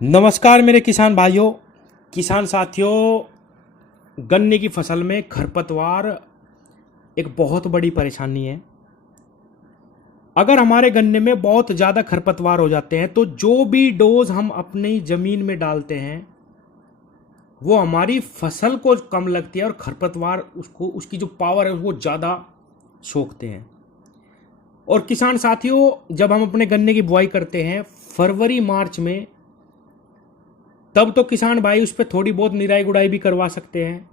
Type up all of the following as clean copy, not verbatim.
नमस्कार मेरे किसान भाइयों, किसान साथियों। गन्ने की फसल में खरपतवार एक बहुत बड़ी परेशानी है। अगर हमारे गन्ने में बहुत ज़्यादा खरपतवार हो जाते हैं तो जो भी डोज हम अपनी ज़मीन में डालते हैं वो हमारी फसल को कम लगती है और खरपतवार उसको उसकी जो पावर है वो ज़्यादा सोखते हैं। और किसान साथियों, जब हम अपने गन्ने की बुआई करते हैं फरवरी मार्च में, तब तो किसान भाई उस पर थोड़ी बहुत निराई गुड़ाई भी करवा सकते हैं,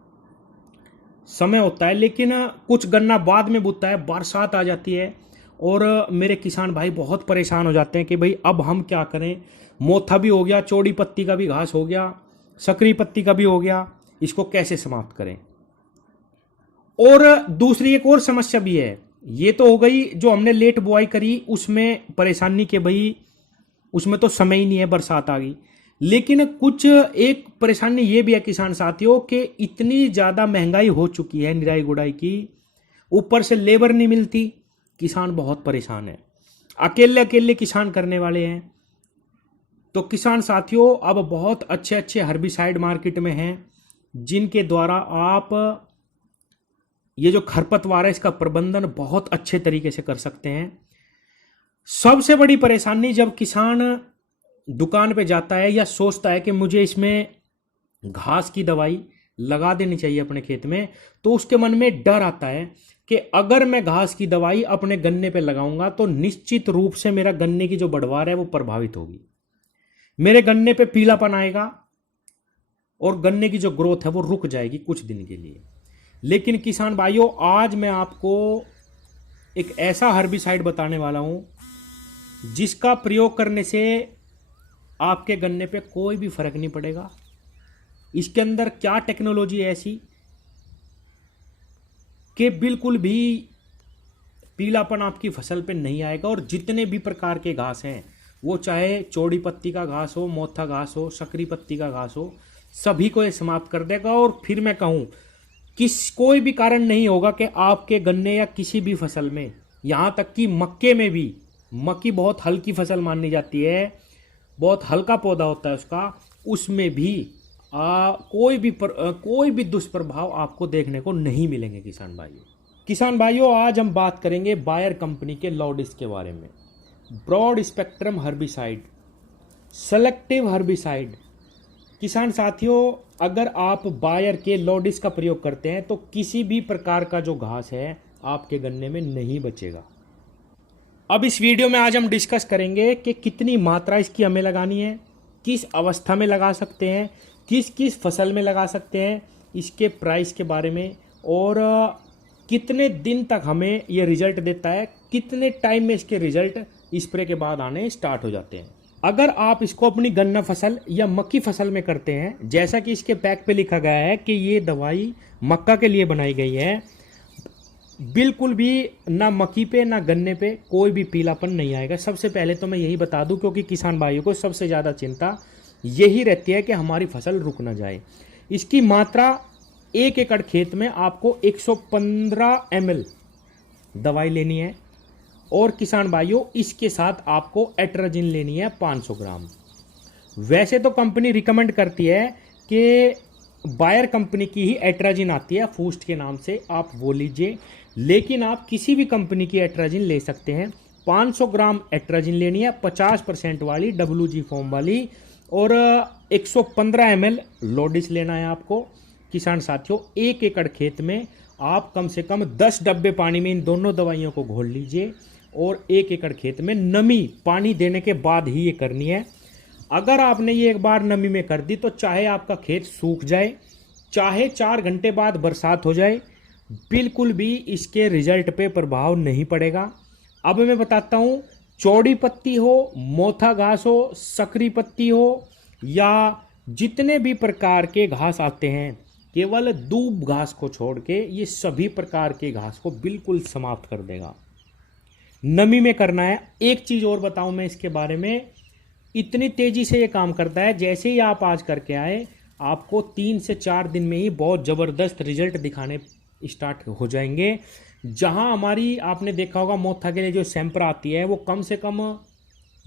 समय होता है। लेकिन कुछ गन्ना बाद में बुनता है, बरसात आ जाती है और मेरे किसान भाई बहुत परेशान हो जाते हैं कि भाई अब हम क्या करें। मोथा भी हो गया, चौड़ी पत्ती का भी घास हो गया, सकरी पत्ती का भी हो गया, इसको कैसे समाप्त करें। और दूसरी एक और समस्या भी है। ये तो हो गई जो हमने लेट बुआई करी उसमें परेशानी के भाई उसमें तो समय ही नहीं है, बरसात आ गई। लेकिन कुछ एक परेशानी ये भी है किसान साथियों कि इतनी ज़्यादा महंगाई हो चुकी है निराई गुड़ाई की, ऊपर से लेबर नहीं मिलती, किसान बहुत परेशान है। अकेले अकेले किसान करने वाले हैं। तो किसान साथियों, अब बहुत अच्छे अच्छे हर्बिसाइड मार्केट में हैं जिनके द्वारा आप ये जो खरपतवार है इसका प्रबंधन बहुत अच्छे तरीके से कर सकते हैं। सबसे बड़ी परेशानी जब किसान दुकान पे जाता है या सोचता है कि मुझे इसमें घास की दवाई लगा देनी चाहिए अपने खेत में, तो उसके मन में डर आता है कि अगर मैं घास की दवाई अपने गन्ने पे लगाऊंगा तो निश्चित रूप से मेरा गन्ने की जो बढ़वार है वो प्रभावित होगी, मेरे गन्ने पे पीलापन आएगा और गन्ने की जो ग्रोथ है वो रुक जाएगी कुछ दिन के लिए। लेकिन किसान भाइयों, आज मैं आपको एक ऐसा हर्बिसाइड बताने वाला हूं जिसका प्रयोग करने से आपके गन्ने पे कोई भी फर्क नहीं पड़ेगा। इसके अंदर क्या टेक्नोलॉजी है ऐसी कि बिल्कुल भी पीलापन आपकी फसल पे नहीं आएगा। और जितने भी प्रकार के घास हैं, वो चाहे चौड़ी पत्ती का घास हो, मोथा घास हो, सकरी पत्ती का घास हो, सभी को ये समाप्त कर देगा। और फिर मैं कहूँ कोई भी कारण नहीं होगा कि आपके गन्ने या किसी भी फसल में, यहाँ तक कि मक्के में भी, मक्की बहुत हल्की फसल मानी जाती है, बहुत हल्का पौधा होता है उसका, उसमें भी कोई भी दुष्प्रभाव आपको देखने को नहीं मिलेंगे। किसान भाइयों, आज हम बात करेंगे बायर कंपनी के लॉर्डिस के बारे में। Broad spectrum herbicide, selective herbicide. किसान साथियों, अगर आप बायर के लॉर्डिस का प्रयोग करते हैं तो किसी भी प्रकार का जो घास है आपके गन्ने में नहीं बचेगा। अब इस वीडियो में आज हम डिस्कस करेंगे कि कितनी मात्रा इसकी हमें लगानी है, किस अवस्था में लगा सकते हैं, किस किस फसल में लगा सकते हैं, इसके प्राइस के बारे में, और कितने दिन तक हमें ये रिजल्ट देता है, कितने टाइम में इसके रिजल्ट स्प्रे के बाद आने स्टार्ट हो जाते हैं। अगर आप इसको अपनी गन्ना फसल या मक्की फसल में करते हैं, जैसा कि इसके पैक पे लिखा गया है कि ये दवाई मक्का के लिए बनाई गई है, बिल्कुल भी ना मक्की पे ना गन्ने पे कोई भी पीलापन नहीं आएगा। सबसे पहले तो मैं यही बता दूं, क्योंकि किसान भाइयों को सबसे ज़्यादा चिंता यही रहती है कि हमारी फसल रुक ना जाए। इसकी मात्रा 1 एकड़ खेत में आपको 115 ml दवाई लेनी है। और किसान भाइयों, इसके साथ आपको एट्राजिन लेनी है 500 ग्राम। वैसे तो कंपनी रिकमेंड करती है कि बायर कंपनी की ही एट्राजिन आती है फूस्ट के नाम से, आप वो लीजिए। लेकिन आप किसी भी कंपनी की एट्राजिन ले सकते हैं। 500 ग्राम एट्राजिन लेनी है, 50% वाली WG फॉर्म वाली, और 115 ml लॉर्डिस लेना है आपको। किसान साथियों, 1 एकड़ खेत में आप कम से कम 10 डब्बे पानी में इन दोनों दवाइयों को घोल लीजिए, और 1 एकड़ खेत में नमी पानी देने के बाद ही ये करनी है। अगर आपने ये एक बार नमी में कर दी तो चाहे आपका खेत सूख जाए, चाहे 4 घंटे बाद बरसात हो जाए, बिल्कुल भी इसके रिजल्ट पे प्रभाव नहीं पड़ेगा। अब मैं बताता हूँ, चौड़ी पत्ती हो, मोथा घास हो, सकरी पत्ती हो, या जितने भी प्रकार के घास आते हैं, केवल दूब घास को छोड़ के ये सभी प्रकार के घास को बिल्कुल समाप्त कर देगा। नमी में करना है। एक चीज और बताऊं मैं इसके बारे में, इतनी तेजी से ये काम करता है, जैसे ही आप आज करके आए आपको 3 से 4 दिन में ही बहुत जबरदस्त रिजल्ट दिखाने स्टार्ट हो जाएंगे। जहां हमारी, आपने देखा होगा मोथा के लिए जो सैंपर आती है वो कम से कम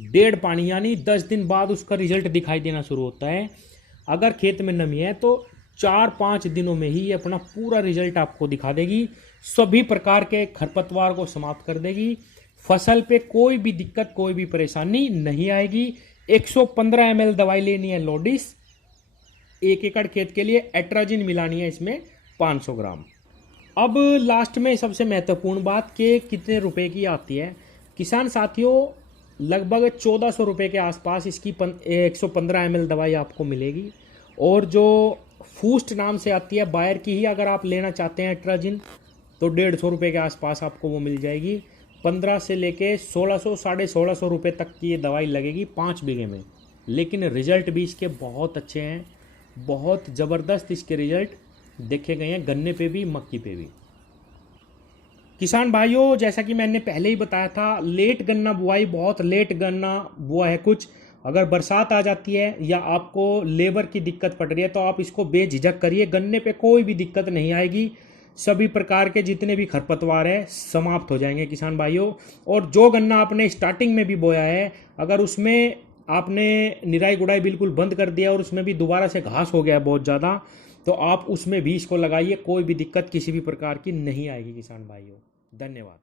डेढ़ पानी यानी 10 दिन बाद उसका रिजल्ट दिखाई देना शुरू होता है। अगर खेत में नमी है तो 4-5 दिनों में ही ये अपना पूरा रिजल्ट आपको दिखा देगी। सभी प्रकार के खरपतवार को समाप्त कर देगी। फसल पे कोई भी दिक्कत, कोई भी परेशानी नहीं आएगी। 115 ml दवाई लेनी है लोडिस, 1 एकड़ खेत के लिए एट्राजिन मिलानी है इसमें 500 ग्राम। अब लास्ट में सबसे महत्वपूर्ण बात कि कितने रुपए की आती है। किसान साथियों, लगभग 1400 रुपये के आसपास इसकी 115 ml दवाई आपको मिलेगी। और जो फूस्ट नाम से आती है, बायर की ही अगर आप लेना चाहते हैं एट्राजिन, तो 150 रुपये के आसपास आपको वो मिल जाएगी। 15 से लेके 1600 1650 रुपये तक की ये दवाई लगेगी 5 बीघे में। लेकिन रिजल्ट भी इसके बहुत अच्छे हैं, बहुत ज़बरदस्त इसके रिजल्ट देखे गए हैं, गन्ने पे भी, मक्की पे भी। किसान भाइयों, जैसा कि मैंने पहले ही बताया था, लेट गन्ना बुआई, बहुत लेट गन्ना बुआ है कुछ। अगर बरसात आ जाती है या आपको लेबर की दिक्कत पड़ रही है तो आप इसको बेझिझक करिए, गन्ने पे कोई भी दिक्कत नहीं आएगी। सभी प्रकार के जितने भी खरपतवार है समाप्त हो जाएंगे किसान भाइयों। और जो गन्ना आपने स्टार्टिंग में भी बोया है, अगर उसमें आपने निराई गुड़ाई बिल्कुल बंद कर दिया और उसमें भी दोबारा से घास हो गया है बहुत ज़्यादा, तो आप उसमें भी इसको लगाइए, कोई भी दिक्कत किसी भी प्रकार की नहीं आएगी किसान भाइयों। धन्यवाद।